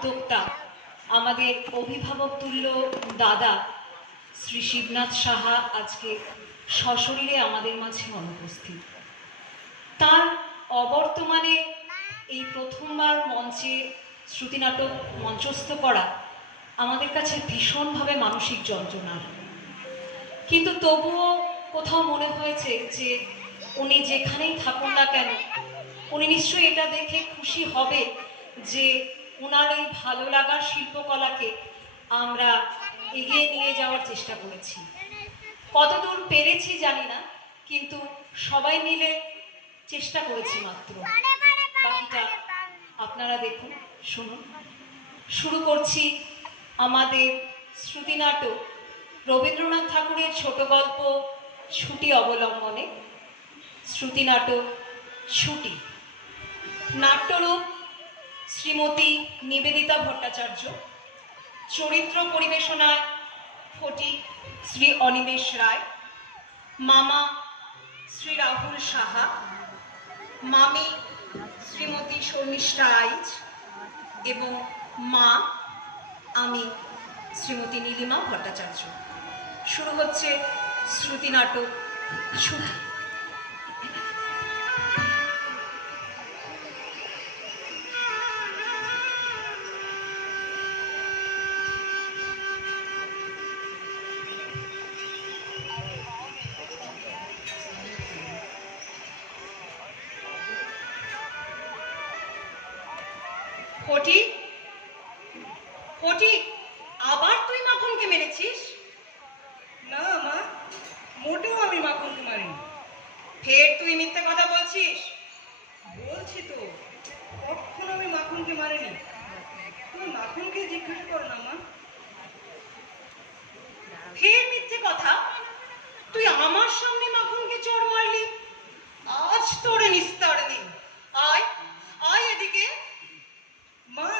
উদ্যোক্তা, আমাদের অভিভাবক তুল্য দাদা শ্রী শিবনাথ সাহা আজকে সশরীরে আমাদের মাঝে অনুপস্থিত। তার অবর্তমানে এই প্রথমবার মঞ্চে শ্রুতিনাটক মঞ্চস্থ করা আমাদের কাছে ভীষণভাবে মানসিক যন্ত্রণার। কিন্তু তবুও কোথাও মনে হয়েছে যে উনি যেখানেই থাকুন না কেন, উনি নিশ্চয়ই এটা দেখে খুশি হবে যে ওনার এই ভালো লাগার শিল্পকলাকে আমরা এগিয়ে নিয়ে যাওয়ার চেষ্টা করেছি। কতদূর পেরেছি জানি না, কিন্তু সবাই মিলে চেষ্টা করেছি মাত্র। বাকিটা আপনারা দেখুন, শুনুন। শুরু করছি আমাদের শ্রুতি নাটক রবীন্দ্রনাথ ঠাকুরের ছোট গল্প ছুটি অবলম্বনে। শ্রুতি নাটক ছুটি। নাট্যরূপ শ্রীমতী নিবেদিতা ভট্টাচার্য, চরিত্র পরিবেশনায় ফটি শ্রী অনিমেষ রায়, মামা শ্রী রাহুল সাহা, মামি শ্রীমতী শর্মিষ্ঠা আইচ এবং মা আমি শ্রীমতী নীলিমা ভট্টাচার্য। শুরু হচ্ছে শ্রুতি নাটক ছুটি। ফটিক ফটিক আবার তুই মাখনকে মেরেছিস? না, মা, মোটেও আমি মাখনকে মারিনি। ফের তুই মিথ্যে কথা বলছিস? বলছি তো, কখন আমি মাখনকে মারিনি। তুমি মাখনকে জিজ্ঞেস কর না, মা। ফের মিথ্যে কথা? তুই আমার সামনে মাখনকে চড় মারলি? আজ তোর নিস্তার নেই। আয় আয় এদিকে। মা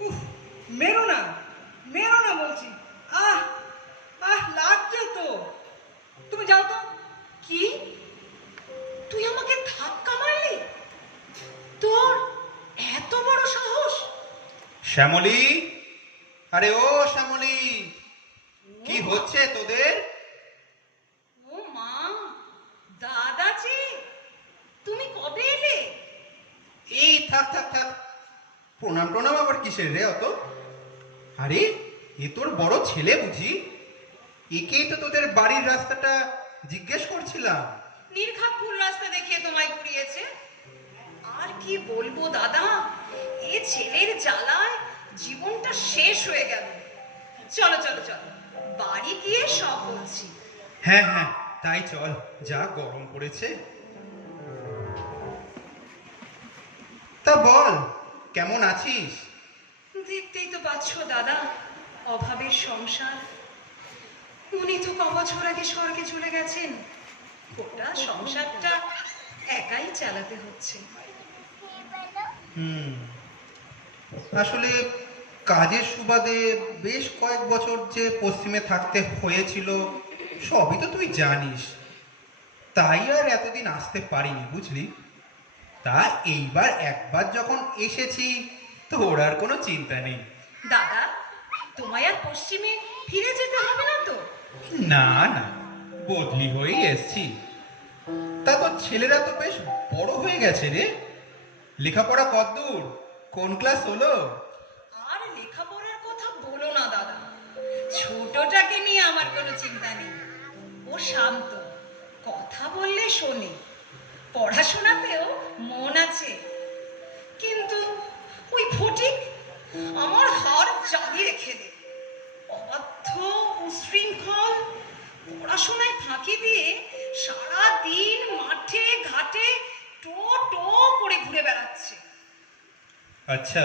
উফ মেরো না মেরো না বলছি। আহ আহ লাগছে তো। তুমি যাও তো। কি? তুই আমাকে ধাক্কা মারলি? তোর এত বড় সাহস? শ্যামলী আরে ও শ্যামলী কি হচ্ছে তোদের? ও মা দাদাজি তুমি কবে এলে? এই থাক থাক থাক প্রণাম প্রণাম আবার কিসের রে অত? আরে এ তোর বড় ছেলে বুঝি? একেই তো তোদের বাড়ির রাস্তাটা জিজ্ঞেস করছিলাম। নির্ঘাত ফুল রাস্তা দেখিয়ে তোমায় ঘুরিয়েছে। আর কি বলব দাদা? এ ছেলের জ্বালায় জীবনটা শেষ হয়ে গেল। চলো চলো চলো। বাড়ি গিয়ে সব বলছি। হ্যাঁ হ্যাঁ তাই চল যা গরম পড়েছে। তা বল কেমন আছিস? দেখতেই তো পাচ্ছ দাদা অভাবের সংসার। উনি তো কবছর আগে স্বর্গে চলে গেছেন। গোটা সংসারটা একাই চালাতে হচ্ছে। হুম। আসলে কাজের সুবাদে বেশ কয়েক বছর যে পশ্চিমে থাকতে হয়েছিল সবই তো তুই জানিস। তাই আর এতদিন আসতে পারিনি বুঝলি? তা এইবার একবার যখন এসেছি তোর আর কোনো চিন্তা নেই। দাদা তোমায় আর পশ্চিমে ফিরে যেতে হবে না তো? না না বদলি হয়েই এসছি। তা তোর ছেলেরা তো বেশ বড় হয়ে গেছে রে। লেখাপড়া কতদূর কোন ক্লাস হলো? আর লেখাপড়ার কথা বলো না দাদা। ছোটটাকে নিয়ে আমার কোনো চিন্তা নেই। ও শান্ত। কথা বললে শোনে। পড়াশোনাতেও আছে। কিন্তু ওই ফটিক আমার হার জ্বালিয়ে রেখে দে। অবাধ্য উশৃঙ্খল পড়াশোনায় ফাঁকি দিয়ে সারা দিন মাঠে ঘাটে টো টো করে ঘুরে বেড়াচ্ছে। আচ্ছা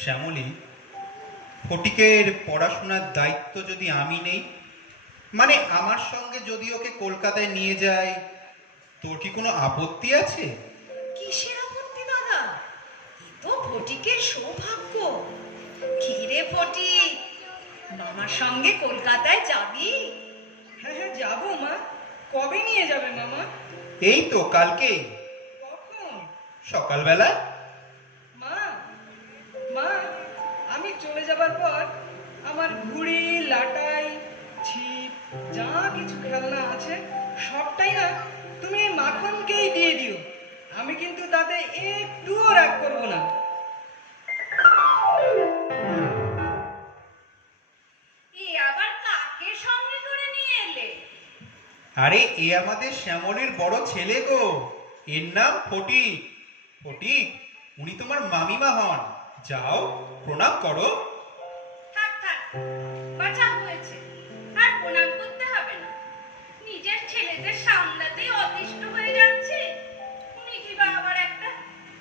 শ্যামলী ফটিকের পড়াশোনার দায়িত্ব যদি আমি নেই মানে আমার সঙ্গে যদি ওকে কলকাতায় নিয়ে যাই তোর কি কোনো আপত্তি আছে? কিসের ফটিকের সৌভাগ্য। কি রে ফটিক মামার সঙ্গে কলকাতায় যাবি? হ্যাঁ হ্যাঁ যাব মা। কবে নিয়ে যাবে মামা? এই তো কালকে। কখন? সকালবেলা? মা মা আমি চলে যাবার পর আমার ঘুড়ি লাটাই ছিপ যা কিছু খেলনা আছে সবটাই না তুমি মাখনকেই দিয়ে দিও। আমি কিন্তু তাতে একটুও রাগ করব না। আরে এ আমাদের শ্যামলের বড় ছেলে গো। এর নাম ফটিক। ফটিক উনি তোমার মামিমা হন। যাও প্রণাম করো। থাক থাক বাছা হয়েছে। আর প্রণাম করতে হবে না। নিজের ছেলেদের সামলাতেই অতিষ্ঠ হয়ে যাচ্ছে। উনি কি বা আবার একটা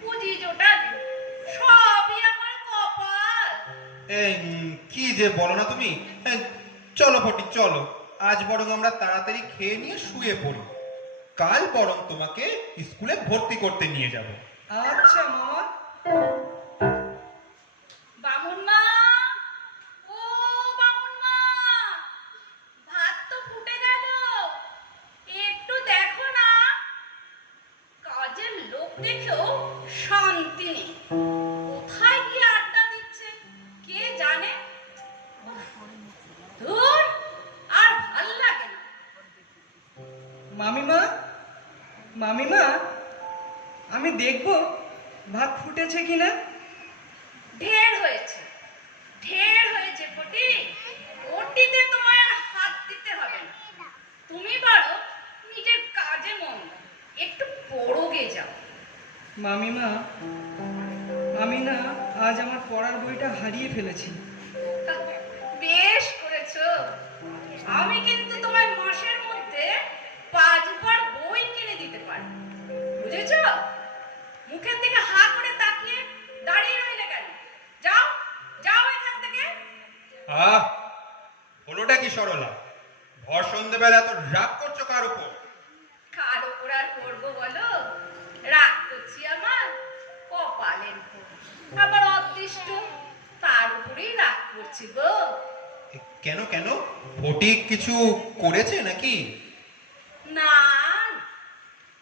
পুঁজি জোটান সবই আমার কপাল। কি যে বলো না তুমি। চলো ফটিক চলো। আজ বরং আমরা তাড়াতাড়ি খেয়ে নিয়ে শুয়ে পড়ি। কাল বরং তোমাকে স্কুলে ভর্তি করতে নিয়ে যাব। আচ্ছা মামা বামুন মা ও বামুন মা ভাত তো ফুটে গেল। একটু দেখো না। কাজের লোক দেখেও শান্তি নেই। দেখব ভাত ফুটেছে কিনা? ঢের হয়েছে ঢের হয়েছে ফটি। ওটিতে তোমার হাত দিতে হবে না। তুমি পারো নিজের কাজে মন। একটু পড়োগে যাও। মামিমা আমি না আজ আমার পড়ার বইটা হারিয়ে ফেলেছি। বেশ করেছ। আমি কিন্তু তোমার মাসের আবার অদৃষ্ট। তার উপরেই রাগ করছি গো। কেন কেন? ফটিক কিছু করেছে নাকি? না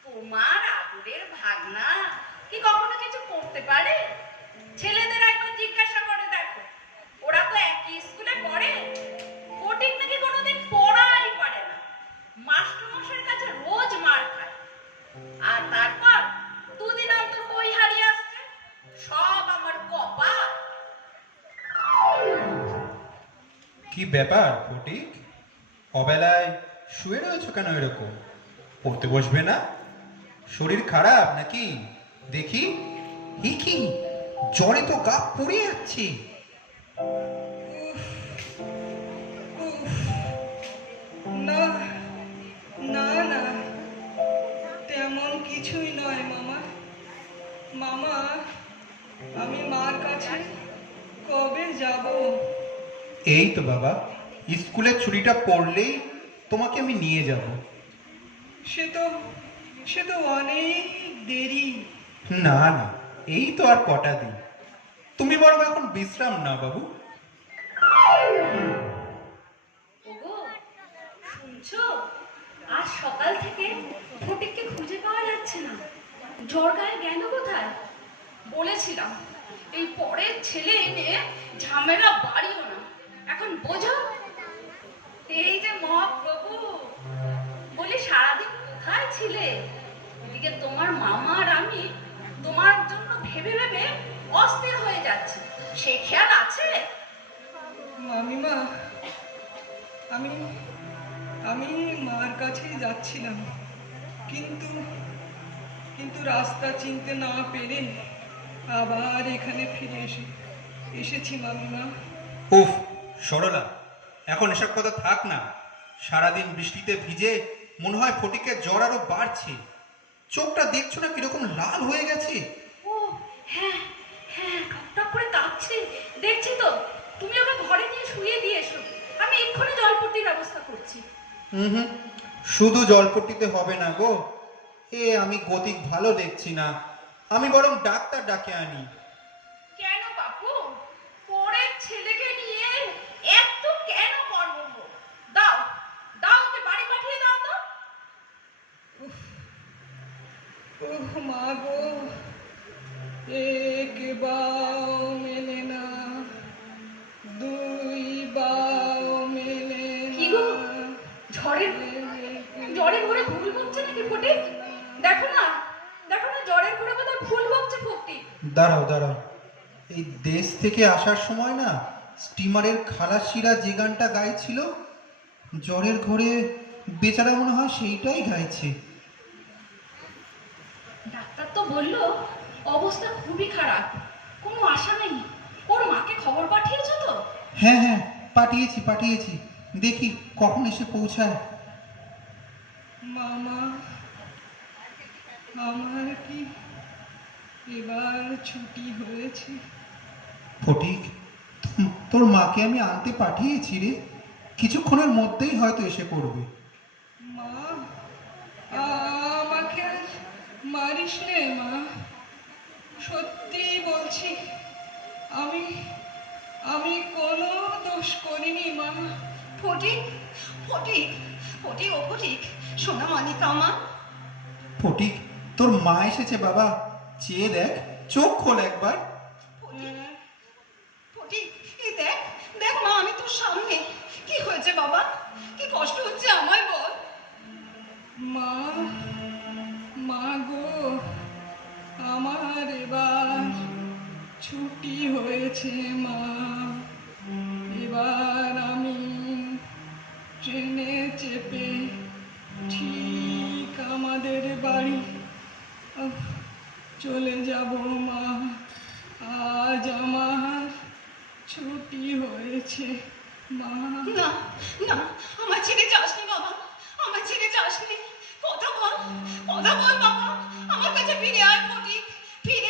তোমার আদুরের ভাগনা কি কখনো কিছু করতে পারে? ছেলেদের একবার জিজ্ঞাসা করে দেখো। ওরা তো একই স্কুলে পড়ে। কোটিক নাকি কোনোদিন পড়াই পারে না। মাস্টারমশাইয়ের কাছে রোজ মার খায়। আর তারপর দুদিন অন্তর বই হারিয়ে আসছে। সব আমার কপাল। কি ব্যাপার, ফটিক? অবেলায় শুয়ে রয়েছো কেন এরকম? পড়তে বসবে না? শরীর খারাপ নাকি? দেখি। হি কি জ্বরে তো গা পুড়ে যাচ্ছে। আমি মার কাছে কবে যাব? এই তো বাবা স্কুলের ছুটিটা পড়লেই তোমাকে আমি নিয়ে যাব। সে তো সে তো অনেক দেরি। না না এই তো আর কটা দিন। তুমি বরং এখন বিশ্রাম না বাবু। ওগো শুনছো? আজ সকাল থেকে ফটিককে খুঁজে পাওয়া যাচ্ছে না। জ্বর গায়ে গেল কোথায়? বলেছিলাম, এই পরের ছেলে এনে ঝামেলা বাড়িও না। এখন বোঝো, এই যে মহাপ্রভু, বলি সারাদিন কোথায় ছিলে? এদিকে তোমার মামা আর আমি তোমার জন্য ভেবে ভেবে অস্থির হয়ে যাচ্ছি। সে খেয়াল আছে? মামিমা, আমি আমি মার কাছেই যাচ্ছিলাম। কিন্তু কিন্তু রাস্তা চিনতে না পেরে আবার এখানে ফিরে এসে এসেছি মামিমা। উফ সরলা এখন এসব কথা থাক না। সারাদিন বৃষ্টিতে ভিজে মনে হয় ফটিকের জ্বর আরও বাড়ছে। চোখটা দেখছ না কীরকম লাল হয়ে গেছে? ও হ্যাঁ হ্যাঁ টপ করে কাঁপছে। দেখছি তো তুমি ওকে ঘরে নিয়ে শুয়ে দিয়ে এসো। আমি এক্ষুনি জলপট্টির ব্যবস্থা করছি। হুম হুম শুধু জলপট্টিতে হবে না গো। এ আমি গতিক ভালো দেখছি না। আমি বরং ডাক্তার ডাকে আনি। কেন বাপু? পরের ছেলেকে নিয়ে এত কেন কর্ম দাও দাও ওকে বাড়ি পাঠিয়ে দাও তো। ওহ মা গো এক বাও মেলে না দুই বাও মেলে কি গো? ঝড়ে ঝড়ে ঘুরে ঘুরে ঘুরছে নাকি ফোটে? দেখো না দাঁড়াও দাঁড়াও। এই দেশ থেকে আসার সময় না স্টিমারের খালাসিরা যে গানটা গাইছিল জ্বরের ঘরে বেচারা মনে হয় সেইটাই গাইছে। ডাক্তার তো বলল অবস্থা খুবই খারাপ। কোনো আশা নেই। ওর মাকে খবর পাঠিয়েছো তো? হ্যাঁ হ্যাঁ পাঠিয়েছি পাঠিয়েছি। দেখি কখন এসে পৌঁছায়। মামা আমার কি এবার ছুটি হয়েছে? ফটিক তোর মাকে আমি আনতে পাঠিয়েছি রে। কিছুক্ষণের মধ্যেই হয়তো এসে পড়বে। মা আমাকে মারিস নে মা। সত্যি বলছি আমি আমি কোনো দোষ করিনি মা। ফটিক ফটিক ফটিক ও ফটিক সোনা মানিকা আমার ফটিক তোর মা এসেছে, বাবা। চেয়ে দেখ, চোখ খোল একবার। দেখ দেখ মা, আমি তোর সামনে। কি হয়েছে বাবা? কি কষ্ট হচ্ছে আমায় বল। মা মা গো, আমার এবার ছুটি হয়েছে মা। এবার আমি ট্রেনে চেপে চলে যাব মা। আজ আমার ছুটি হয়েছে মা। না না আমার ছেড়ে যাসনি বাবা আমার ছেড়ে যাসনি। কথা বল কথা বল বাবা, আমার কাছে ফিরে আয় ফটিক ফিরে